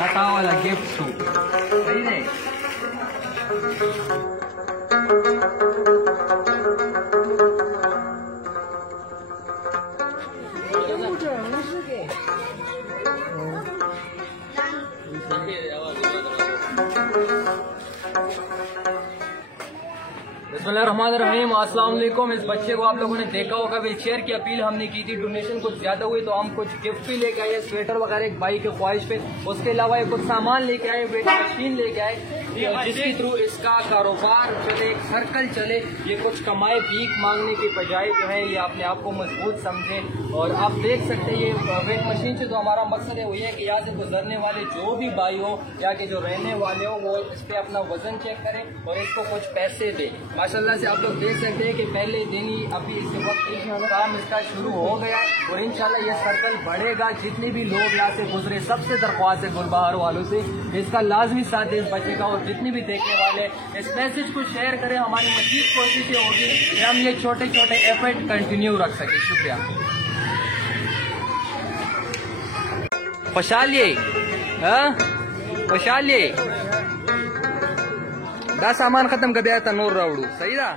टाटा वाला gift suit सही है। बिस्मिल्लाहिर्रहमानिर्रहीम, अस्सलाम वालेकुम। इस बच्चे को आप लोगों ने देखा होगा, व्हीलचेयर की अपील हमने की थी, डोनेशन कुछ ज्यादा हुई तो हम कुछ गिफ्ट भी लेके आए, स्वेटर वगैरह एक भाई के ख्वाहिश पे। उसके अलावा ये कुछ सामान लेके आए, वेटिंग मशीन लेके आए जिसके थ्रू इसका कारोबार चले, एक सर्कल चले, ये कुछ कमाए, भीख मांगने के बजाय जो है ये अपने आप को मजबूत समझे। और आप देख सकते हैं ये वेट मशीन से तो हमारा मकसद है वही है कि यहाँ से गुजरने वाले जो भी भाई हो या के जो रहने वाले हो वो इस पे अपना वजन चेक करें और इसको कुछ पैसे दे। माशाल्लाह से आप लोग देख सकते हैं कि पहले दिन ही अभी इस वक्त काम इसका शुरू हो गया और इंशाल्लाह ये सर्कल बढ़ेगा। जितने भी लोग यहाँ से गुजरे सबसे दरख्वास्त है गुलबहार वालों से इसका लाजमी साथ दे इस बच्चे का, और जितने भी देखने वाले इस मैसेज को शेयर करें। हमारी मजीद कोशिश ये होगी कि हम ये छोटे छोटे एफर्ट कंटिन्यू रख सकें। शुक्रिया। खुशहाली खुशहाली 10 सामान खत्म कर दिया था नूर राउडू सही था।